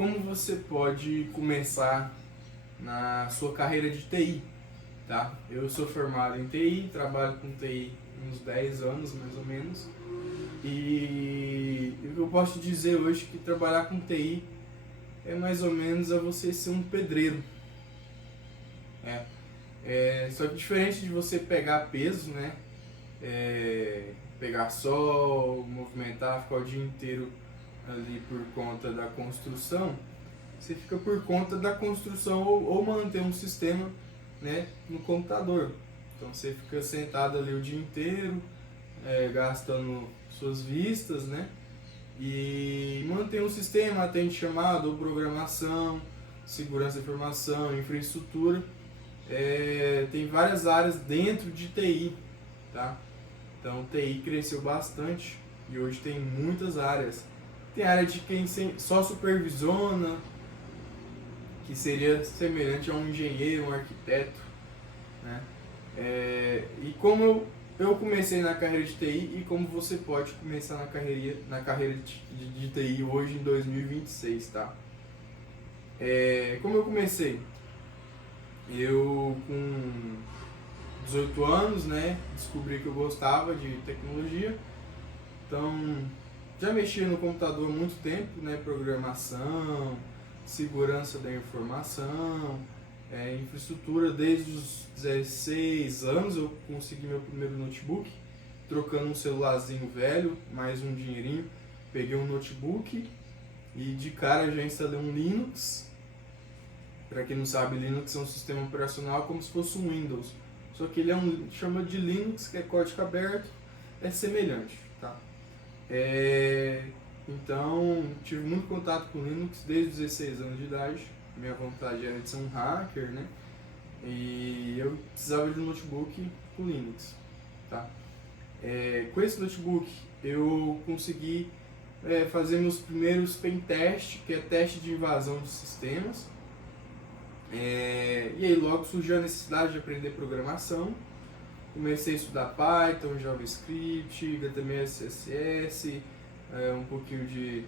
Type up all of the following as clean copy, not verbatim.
como você pode começar na sua carreira de TI, tá? Eu sou formado em TI, trabalho com TI uns 10 anos mais ou menos, e o que eu posso te dizer hoje é que trabalhar com TI é mais ou menos a você ser um pedreiro. Só que diferente de você pegar peso, né? Pegar sol, movimentar, ficar o dia inteiro ali por conta da construção, você fica por conta da construção ou manter um sistema, né, no computador. Então você fica sentado ali o dia inteiro, gastando suas vistas, né? E mantém um sistema, atende chamado ou programação, segurança de informação, infraestrutura. Tem várias áreas dentro de TI, tá? Então TI cresceu bastante e hoje tem muitas áreas. Tem área de quem só supervisiona, que seria semelhante a um engenheiro, um arquiteto, né? E como eu comecei na carreira de TI e como você pode começar na carreira de TI hoje em 2026, tá? Como eu comecei? Eu com 18 anos, né, descobri que eu gostava de tecnologia, então já mexia no computador há muito tempo, né, programação, segurança da informação, infraestrutura. Desde os 16 anos eu consegui meu primeiro notebook, trocando um celularzinho velho, mais um dinheirinho, peguei um notebook e de cara já instalei um Linux. Para quem não sabe, Linux é um sistema operacional como se fosse um Windows, só que ele chama de Linux, que é código aberto, é semelhante, tá? Então, tive muito contato com Linux desde os 16 anos de idade. Minha vontade era de ser um hacker, né? E eu precisava de um notebook com Linux, tá? Com esse notebook, eu consegui fazer meus primeiros pen test, que é teste de invasão de sistemas. E aí logo surgiu a necessidade de aprender programação. Comecei a estudar Python, JavaScript, HTML, CSS, um pouquinho de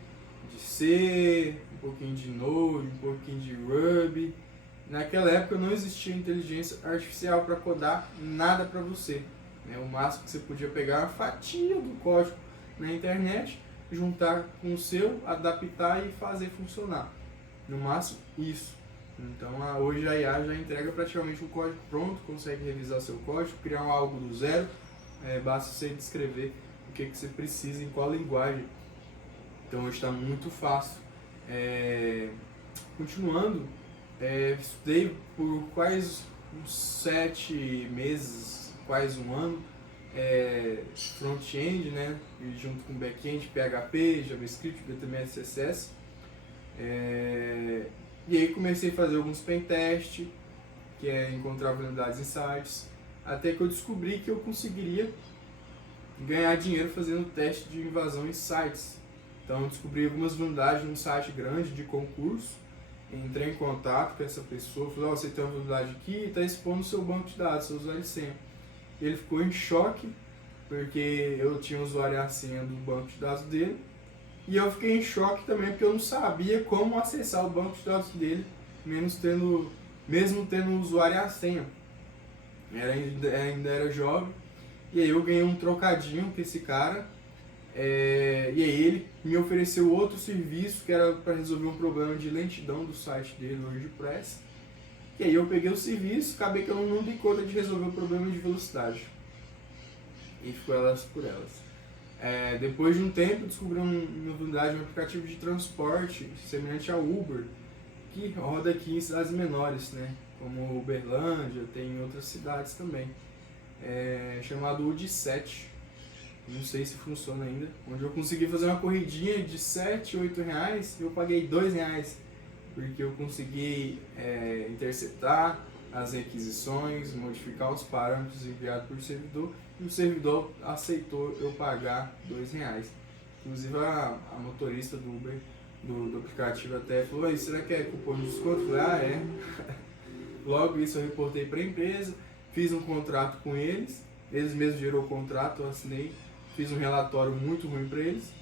C, um pouquinho de Node, um pouquinho de Ruby. Naquela época não existia inteligência artificial para codar nada para você, né? O máximo que você podia pegar uma fatia do código na internet, juntar com o seu, adaptar e fazer funcionar. No máximo isso. Então hoje a IA já entrega praticamente um código pronto, consegue revisar seu código, criar algo do zero, basta você descrever o que você precisa, em qual linguagem. Então hoje está muito fácil. Continuando, estudei por quase uns 7 meses, quase um ano, front-end, né, junto com back-end, PHP, JavaScript, HTML, CSS. E aí comecei a fazer alguns pen test, que é encontrar vulnerabilidades em sites, até que eu descobri que eu conseguiria ganhar dinheiro fazendo teste de invasão em sites. Então eu descobri algumas vulnerabilidades num site grande de concurso, entrei em contato com essa pessoa, falei: você tem uma vulnerabilidade aqui e está expondo o seu banco de dados, seu usuário e senha. Ele ficou em choque, porque eu tinha o usuário e a senha do banco de dados dele. E eu fiquei em choque também, porque eu não sabia como acessar o banco de dados dele, mesmo tendo o usuário e a senha. Ainda era jovem, e aí eu ganhei um trocadinho com esse cara, e aí ele me ofereceu outro serviço que era para resolver um problema de lentidão do site dele, o WordPress. E aí eu peguei o serviço, acabei que eu não dei conta de resolver o problema de velocidade. E ficou elas por elas. Depois de um tempo, descobri uma novidade, um aplicativo de transporte semelhante ao Uber, que roda aqui em cidades menores, né, como Uberlândia, tem em outras cidades também, chamado UD7, não sei se funciona ainda, onde eu consegui fazer uma corridinha de 7, 8 reais e eu paguei 2 reais, porque eu consegui interceptar as requisições, modificar os parâmetros enviados por servidor, e o servidor aceitou eu pagar 2 reais. Inclusive a motorista do Uber, do aplicativo, até falou: será que é cupom de desconto? Eu falei: é. Logo isso eu reportei para a empresa, fiz um contrato com eles mesmos gerou o contrato, eu assinei, fiz um relatório muito ruim para eles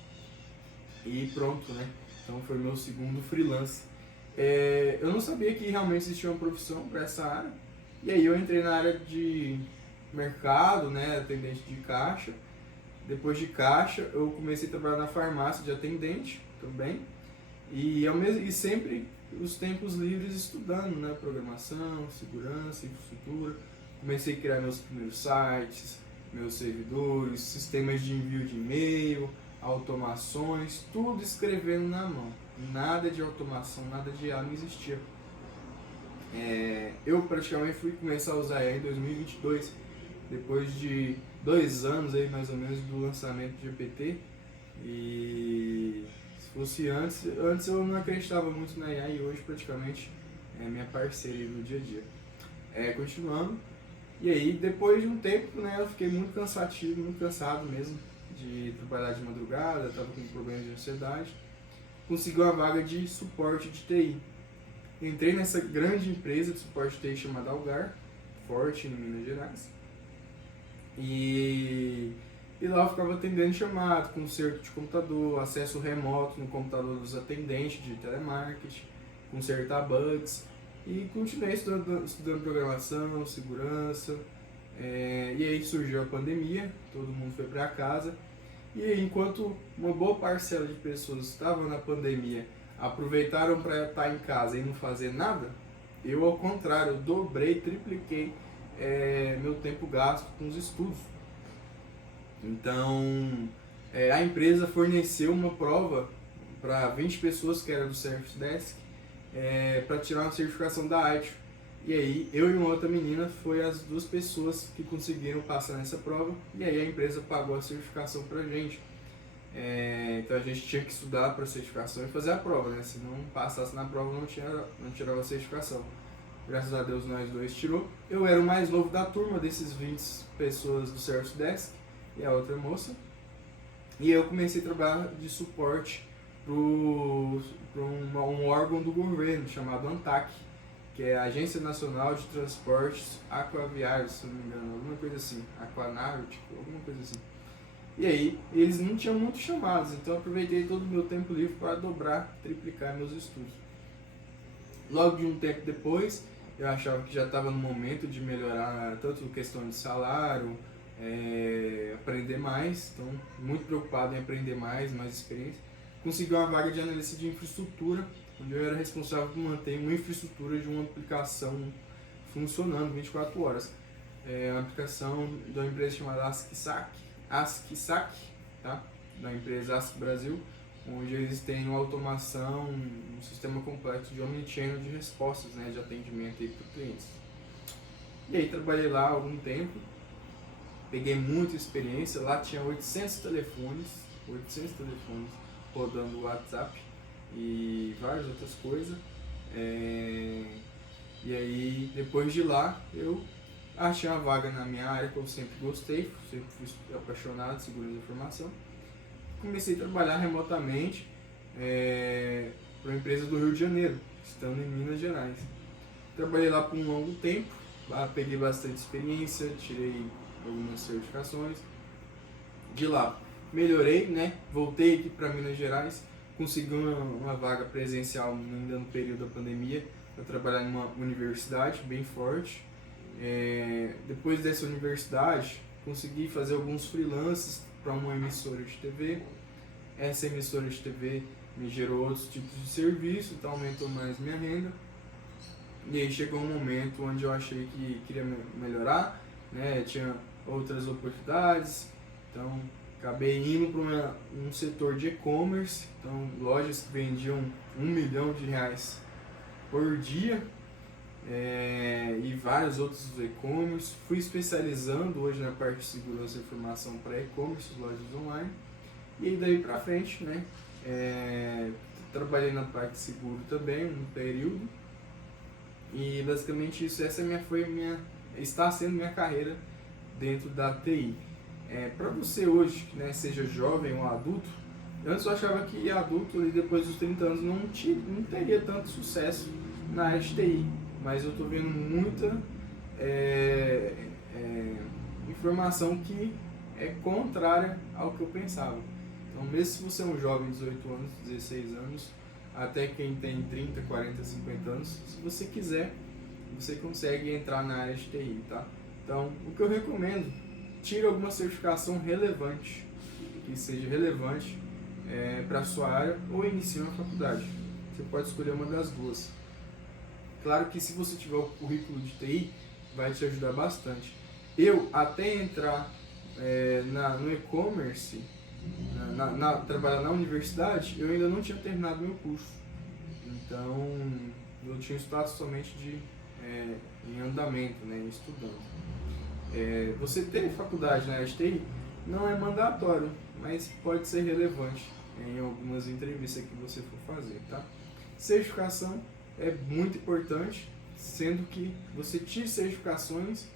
e pronto, né? Então foi meu segundo freelance. Eu não sabia que realmente existia uma profissão para essa área. E aí eu entrei na área de mercado, né, atendente de caixa. Depois de caixa, eu comecei a trabalhar na farmácia de atendente também. E sempre os tempos livres estudando, né, programação, segurança, infraestrutura. Comecei a criar meus primeiros sites, meus servidores, sistemas de envio de e-mail, automações, tudo escrevendo na mão. Nada de automação, nada de IA não existia. Eu praticamente fui começar a usar IA em 2022, depois de 2 anos aí mais ou menos do lançamento do GPT. E se fosse antes eu não acreditava muito na IA, e hoje praticamente é minha parceira no dia a dia. Continuando, e aí depois de um tempo, né, eu fiquei muito cansado mesmo de trabalhar de madrugada, estava com problemas de ansiedade. Consegui uma vaga de suporte de TI. Entrei nessa grande empresa de suporte de TI chamada Algar, forte em Minas Gerais. E lá eu ficava atendendo chamado, conserto de computador, acesso remoto no computador dos atendentes de telemarketing, consertar bugs. E continuei estudando programação, segurança. E aí surgiu a pandemia, todo mundo foi para casa. E enquanto uma boa parcela de pessoas estavam na pandemia, aproveitaram para estar em casa e não fazer nada, eu ao contrário, tripliquei meu tempo gasto com os estudos. Então, a empresa forneceu uma prova para 20 pessoas que era do Service Desk, para tirar uma certificação da ITIL. E aí, eu e uma outra menina foi as 2 pessoas que conseguiram passar nessa prova, e aí a empresa pagou a certificação pra gente. Então a gente tinha que estudar para a certificação e fazer a prova, né? Se não passasse na prova, não tirava a certificação. Graças a Deus nós 2 tirou. Eu era o mais novo da turma desses 20 pessoas do Service Desk e a outra moça. E eu comecei a trabalhar de suporte para um órgão do governo chamado ANTAC, que é a Agência Nacional de Transportes Aquaviários, se não me engano, alguma coisa assim, aquanáutico, alguma coisa assim. E aí, eles não tinham muitos chamados, então eu aproveitei todo o meu tempo livre para triplicar meus estudos. Logo de um tempo depois, eu achava que já estava no momento de melhorar tanto questão de salário, aprender mais, então muito preocupado em aprender mais experiência. Consegui uma vaga de analista de infraestrutura, onde eu era responsável por manter uma infraestrutura de uma aplicação funcionando 24 horas. Uma aplicação de uma empresa chamada ASCII, tá? Da empresa ASCII Brasil, onde eles têm uma automação, um sistema complexo de omnichannel de respostas, né, de atendimento para os clientes. E aí trabalhei lá há algum tempo, peguei muita experiência, lá tinha 800 telefones rodando o WhatsApp e várias outras coisas. E aí, depois de lá, eu achei uma vaga na minha área que eu sempre gostei, sempre fui apaixonado por segurança da informação. Comecei a trabalhar remotamente para uma empresa do Rio de Janeiro, estando em Minas Gerais. Trabalhei lá por um longo tempo, lá peguei bastante experiência, tirei algumas certificações. De lá melhorei, né? Voltei aqui para Minas Gerais, consegui uma vaga presencial ainda no período da pandemia, para trabalhar em uma universidade bem forte. Depois dessa universidade, consegui fazer alguns freelances para uma emissora de TV. Essa emissora de TV me gerou outros tipos de serviço, então aumentou mais minha renda. E aí chegou um momento onde eu achei que queria melhorar, né? Tinha outras oportunidades, então acabei indo para um setor de e-commerce, então lojas que vendiam R$1 milhão por dia. E vários outros e-commerce. Fui especializando hoje na parte de segurança e informação para e-commerce, lojas online. E aí daí pra frente, né, trabalhei na parte de seguro também, um período. E basicamente isso, está sendo minha carreira dentro da TI. Para você hoje, né, seja jovem ou adulto, antes eu achava que adulto ali depois dos 30 anos não teria tanto sucesso na área de TI. Mas eu estou vendo muita informação que é contrária ao que eu pensava. Então, mesmo se você é um jovem de 18 anos, 16 anos, até quem tem 30, 40, 50 anos. Se você quiser, você consegue entrar na área de TI, tá? Então, o que eu recomendo, tire alguma certificação relevante, que seja relevante para a sua área, ou inicie uma faculdade. Você pode escolher uma das duas. Claro que se você tiver o currículo de TI, vai te ajudar bastante. Eu, até entrar no e-commerce, trabalhar na universidade, eu ainda não tinha terminado meu curso. Então, eu tinha status somente em andamento, né, estudando. Você ter faculdade na área de TI não é mandatório, mas pode ser relevante em algumas entrevistas que você for fazer, tá? Certificação é muito importante, sendo que você tire certificações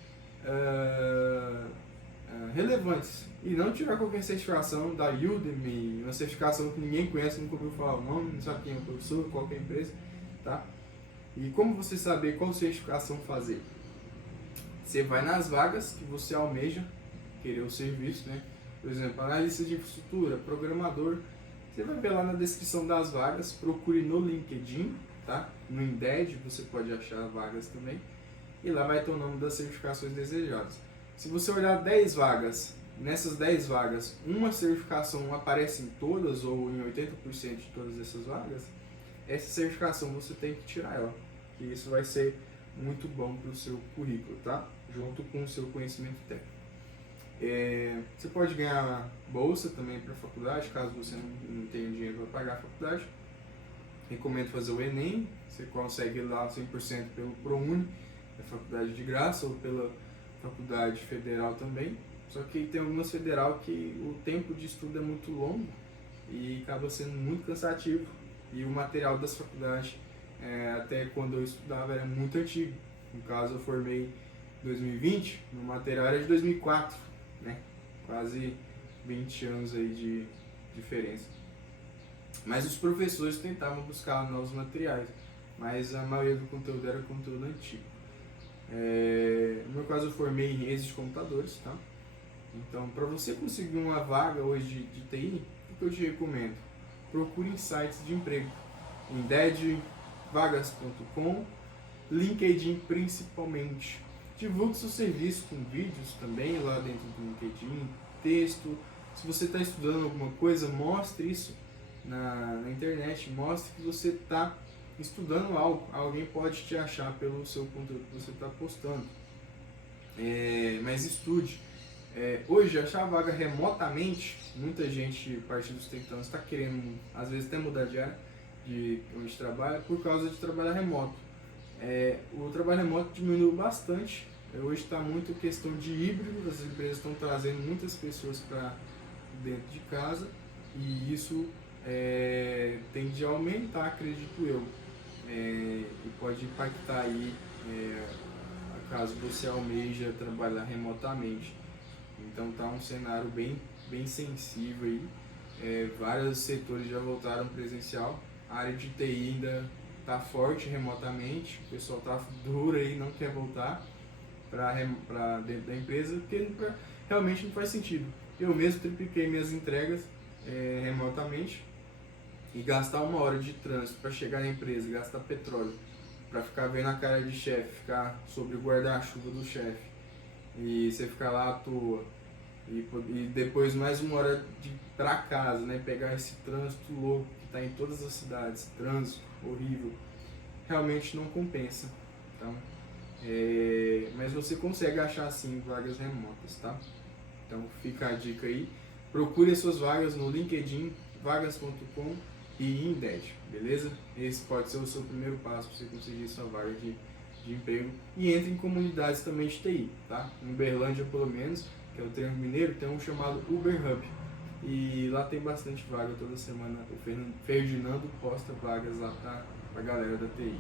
relevantes e não tirar qualquer certificação da Udemy, uma certificação que ninguém conhece, nunca ouviu falar o nome, não sabe quem é o professor, qual é a empresa, tá? E como você saber qual certificação fazer? Você vai nas vagas que você almeja querer o serviço, né? Por exemplo, analista de infraestrutura, programador. Você vai ver lá na descrição das vagas, procure no LinkedIn, tá? No Indeed você pode achar vagas também. E lá vai ter o nome das certificações desejadas. Se você olhar 10 vagas, nessas 10 vagas, uma certificação aparece em todas ou em 80% de todas essas vagas, essa certificação você tem que tirar ela. Que isso vai ser muito bom para o seu currículo, tá? Junto com o seu conhecimento técnico. Você pode ganhar bolsa também para a faculdade, caso você não tenha dinheiro para pagar a faculdade. Recomendo fazer o Enem, você consegue lá 100% pelo ProUni, a faculdade de graça, ou pela faculdade federal também. Só que tem algumas federal que o tempo de estudo é muito longo e acaba sendo muito cansativo. E o material das faculdades, até quando eu estudava, era muito antigo. No caso, eu formei em 2020, o material era de 2004, né? Quase 20 anos aí de diferença. Mas os professores tentavam buscar novos materiais, mas a maioria do conteúdo era conteúdo antigo. No meu caso, eu formei em redes de computadores, tá? Então, para você conseguir uma vaga hoje de TI, o que eu te recomendo? Procure em sites de emprego, Indeed, vagas.com, LinkedIn principalmente. Divulgue seu serviço com vídeos também lá dentro do LinkedIn, texto. Se você está estudando alguma coisa, mostre isso na internet, mostre que você está estudando algo. Alguém pode te achar pelo seu conteúdo que você está postando. Mas estude. Hoje, achar vaga remotamente, muita gente, a partir dos 30 anos, está querendo, às vezes, até mudar de área de onde trabalha por causa de trabalhar remoto. O trabalho remoto diminuiu bastante. Hoje está muito questão de híbrido, as empresas estão trazendo muitas pessoas para dentro de casa e isso tende a aumentar, acredito eu, e pode impactar aí caso você almeja trabalhar remotamente. Então está um cenário bem sensível aí. Vários setores já voltaram presencial, a área de TI ainda está forte remotamente, o pessoal está duro aí, não quer voltar para dentro da empresa, porque realmente não faz sentido. Eu mesmo tripliquei minhas entregas remotamente e gastar 1 hora de trânsito para chegar na empresa, gastar petróleo, para ficar vendo a cara de chefe, ficar sobre o guarda-chuva do chefe e você ficar lá à toa e depois mais 1 hora de ir para casa, né, pegar esse trânsito louco que está em todas as cidades, trânsito horrível, realmente não compensa. Então, mas você consegue achar sim vagas remotas, tá? Então fica a dica aí, procure as suas vagas no LinkedIn, vagas.com e Indeed, beleza? Esse pode ser o seu primeiro passo para você conseguir sua vaga de emprego. E entre em comunidades também de TI, tá? Em Uberlândia, pelo menos, que é o Triângulo Mineiro, tem um chamado Uber Hub. E lá tem bastante vaga toda semana. O Ferdinando posta vagas lá pra galera da TI.